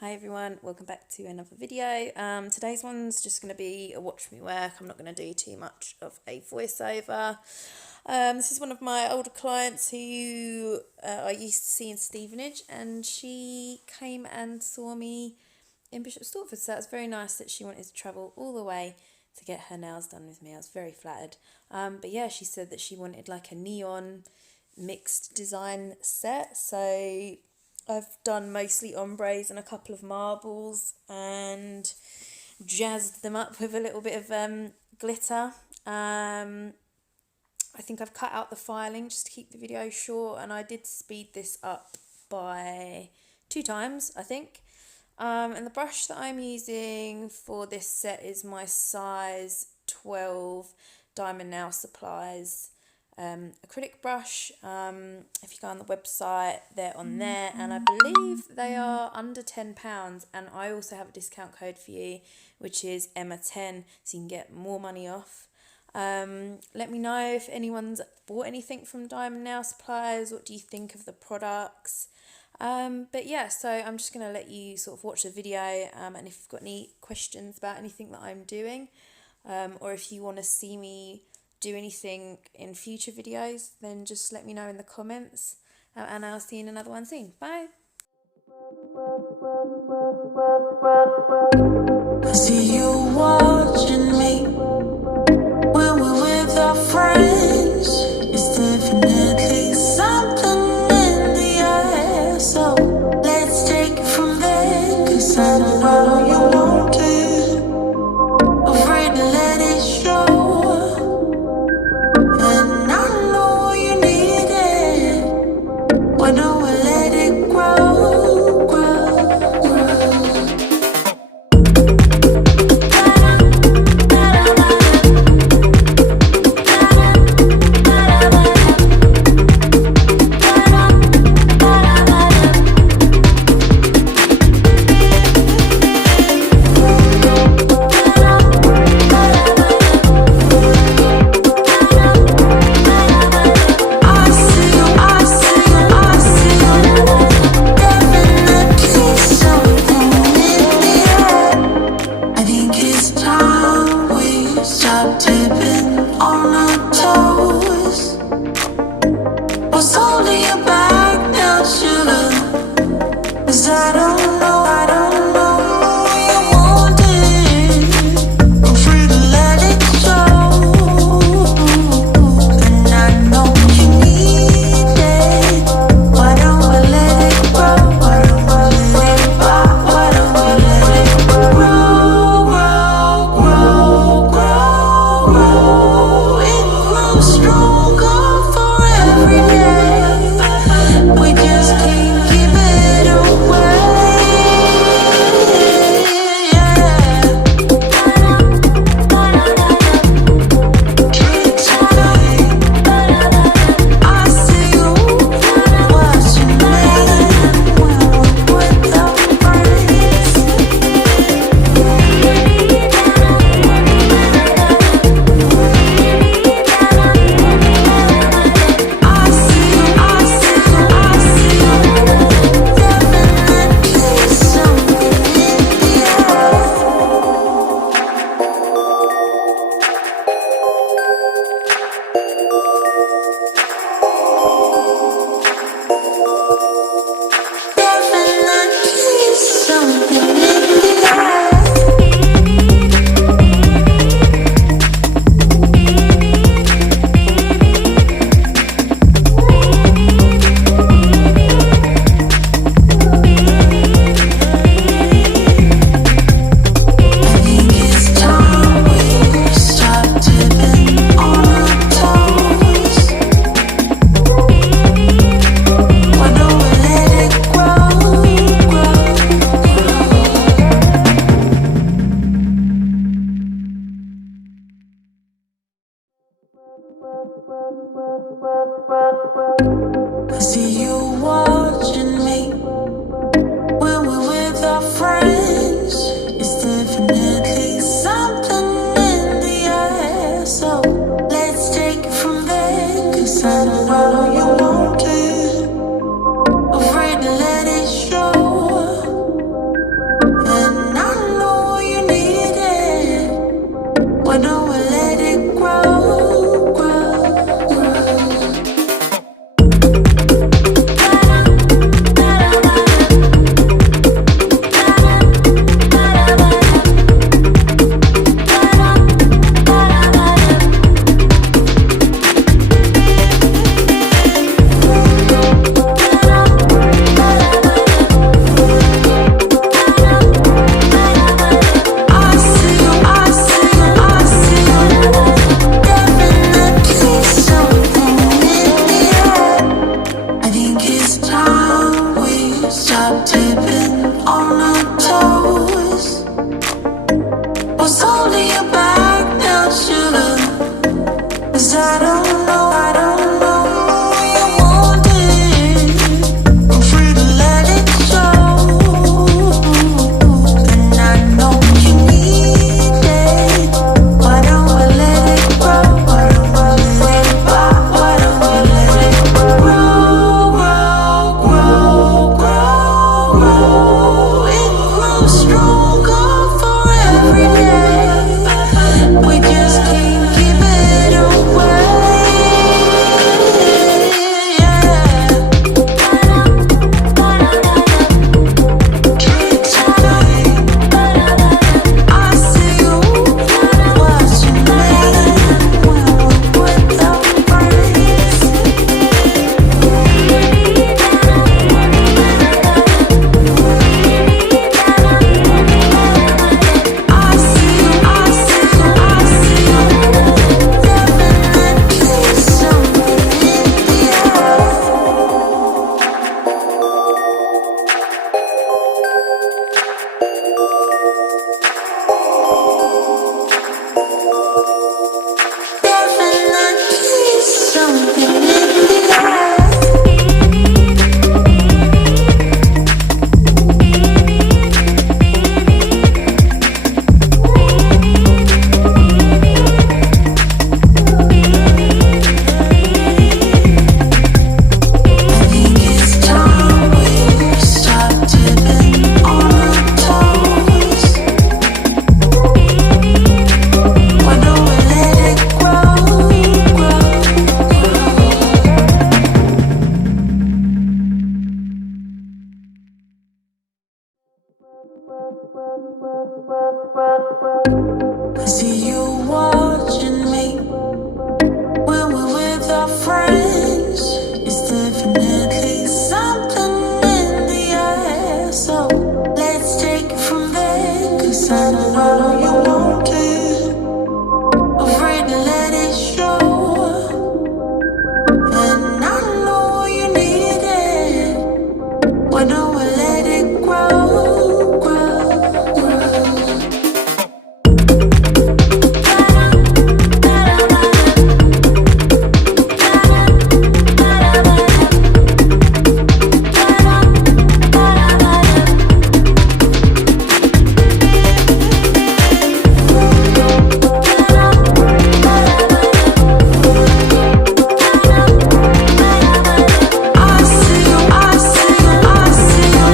Hi everyone, welcome back to another video. Today's one's just going to be a watch me work. I'm not going to do too much of a voiceover. This is one of my older clients who I used to see in Stevenage, and she came and saw me in Bishop Stortford, so it's very nice that she wanted to travel all the way to get her nails done with me. I was very flattered. But yeah, she said that she wanted like a neon mixed design set, so I've done mostly ombres and a couple of marbles and jazzed them up with a little bit of glitter. I think I've cut out the filing just to keep the video short, and I did speed this up by 2 times, I think. And the brush that I'm using for this set is my size 12 Diamond Nail Supplies acrylic brush. If you go on the website, they're on there, and I believe they are under £10, and I also have a discount code for you, which is Emma10, so you can get more money off. Let me know if anyone's bought anything from Diamond Nail Supplies. What do you think of the products? But yeah, so I'm just going to let you sort of watch the video, and if you've got any questions about anything that I'm doing, or if you want to see me do anything in future videos, then just let me know in the comments, and I'll see you in another one soon. Bye. I see you watching me when we're with our friends. It's definitely something in the air, so let's take it from there. 'Cause I know you want it, afraid to let it show, and I know you need it. Why don't we let it grow, grow, grow? it grows stronger for every day. We just can't keep it away. Yeah. Can't explain. I see you watching me when we're with our friends. I see you, I see you, I see you. Definitely something in the air. Definitely something in the air. I think it's time we stop tipping on our toes. Why don't we let it grow, I see you watching me when we're with our friends. It's definitely something in the air. So let's take it from there. 'Cause I know you want it. Afraid to let it show. And I know you need it. Why don't we let it grow, grow, grow? I see you, I see you, I see you.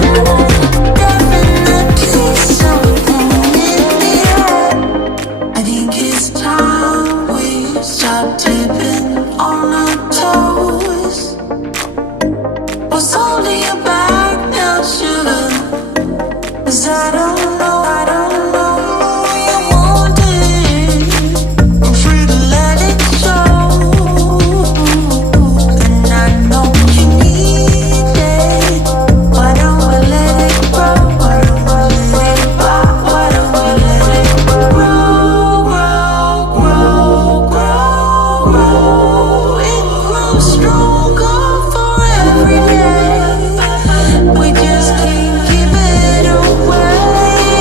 Definitely something in the air. I think it's time we stop tipping on our toes. What's holding you back now, sugar? 'Cause I don't know, I don't know you want it. I'm free to let it show. And I know you need it. Why don't we let it grow? Why don't we let it grow? Why don't we let it grow, grow, grow, grow, grow? It grows stronger for every day. We just can't keep it away.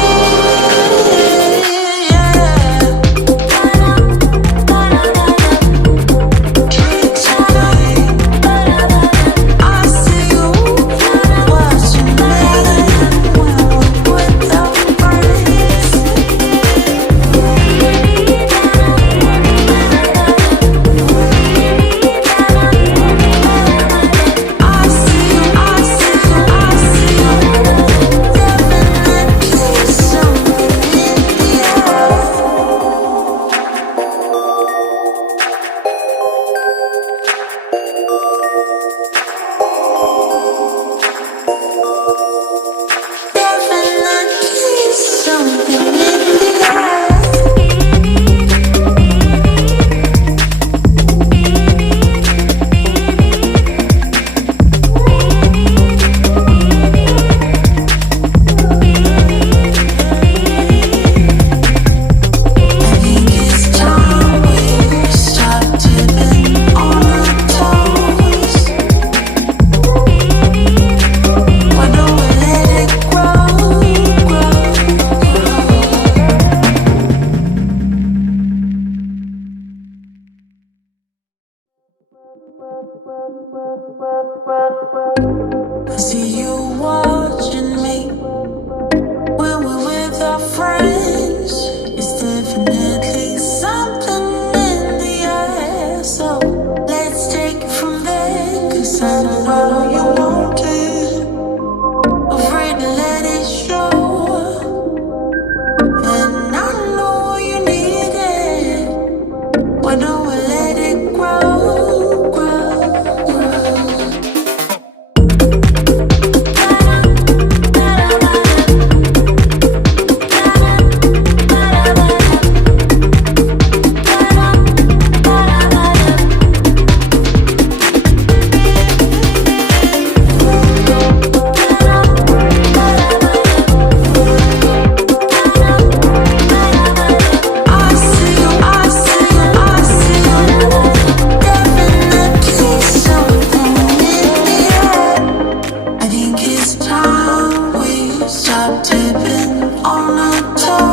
tipping on a toe.